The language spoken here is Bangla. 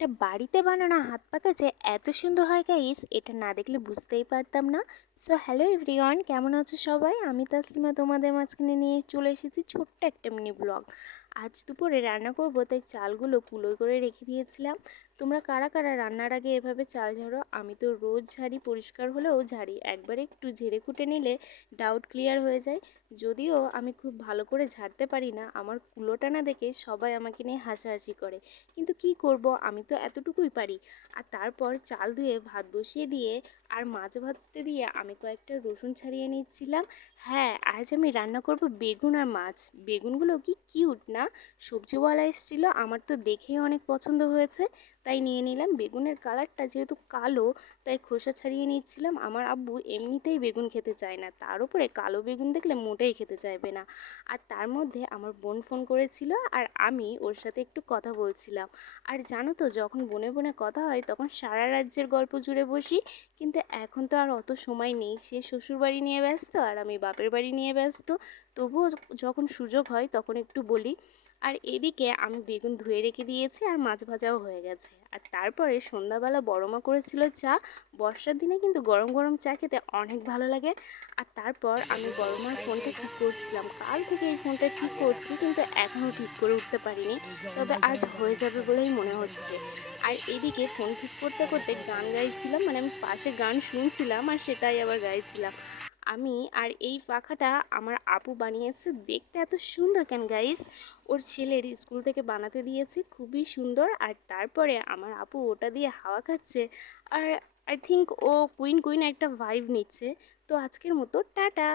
একটা বাড়িতে বানানো হাত পাখা যে এত সুন্দর হয় গাইস, এটা না দেখলে বুঝতেই পারতাম না। সো হ্যালো এভরিওয়ান, কেমন আছো সবাই? আমি তাসলিমা তোমাদের মাঝখানে নিয়ে চলে এসেছি ছোট্ট একটা মিনি ব্লগ। আজ দুপুরে রান্না করব, তাই চালগুলো কুলোই করে রেখে দিয়েছিলাম। তোমরা কারা কারা রান্নার আগে এভাবে চাল ঝাড়ো? আমি তো রোজ ঝাড়ি, পরিষ্কার হলেও ঝাড়ি, একবারে একটু ঝেড়ে খুঁটে নিলে ডাউট ক্লিয়ার হয়ে যায়। যদিও আমি খুব ভালো করে ঝাড়তে পারি না, আমার কুলোটা না দেখে সবাই আমাকে নিয়ে হাসাহাসি করে, কিন্তু কি করব, আমি তো এতটুকুই পারি। আর তারপর চাল ধুয়ে ভাত বসিয়ে দিয়ে আর মাছ ভাজতে দিয়ে আমি কয়েকটা রসুন ছাড়িয়ে নিচ্ছিলাম। হ্যাঁ, আজ আমি রান্না করব বেগুন আর মাছ। বেগুনগুলো কি কিউট না! সবজিওয়ালা এসেছিল, আমার তো দেখেই অনেক পছন্দ হয়েছে, তাই নিয়ে নিলাম। বেগুনের কালারটা যেহেতু কালো, তাই খোসা ছাড়িয়ে নিচ্ছিলাম। আমার আব্বু এমনিতেই বেগুন খেতে চায় না, তার উপরে কালো বেগুন দেখলে মোটেই খেতে চাইবে না। আর তার মধ্যে আমার বোন ফোন করেছিল, আর আমি ওর সাথে একটু কথা বলছিলাম। আর জানো তো, যখন বনে বনে কথা হয় তখন সারা রাজ্যের গল্প জুড়ে বসি, কিন্তু এখন তো আর অত সময় নেই। সে শ্বশুরবাড়ি নিয়ে ব্যস্ত আর আমি বাপের বাড়ি নিয়ে ব্যস্ত, তবুও যখন সুযোগ হয় তখন একটু বলি। আর এদিকে আমি বেগুন ধুয়ে রেখে দিয়েছি আর মাছ ভাজাও হয়ে গেছে। আর তারপরে সন্ধ্যাবেলা বড়মা করেছিল চা। বর্ষার দিনে কিন্তু গরম গরম চা খেতে অনেক ভালো লাগে। আর তারপর আমি বড়মার ফোনটা ঠিক করছিলাম। কাল থেকে এই ফোনটা ঠিক করছি, কিন্তু এখনও ঠিক করে উঠতে পারিনি, তবে আজ হয়ে যাবে বলেই মনে হচ্ছে। আর এদিকে ফোন ঠিক করতে করতে গান গাইছিলাম, মানে আমি পাশে গান শুনছিলাম আর সেটাই আবার গাইছিলাম আমি। আর এই পাখাটা আমার আপু বানিয়েছে, দেখতে এত সুন্দর কেন গাইস! ওর ছেলের স্কুল থেকে বানাতে দিয়েছি, খুবই সুন্দর। আর তারপরে আমার আপু ওটা দিয়ে হাওয়া খাচ্ছে, আর আই থিঙ্ক ও কুইন কুইন একটা ভাইব নিচ্ছে। তো আজকের মতো টাটা।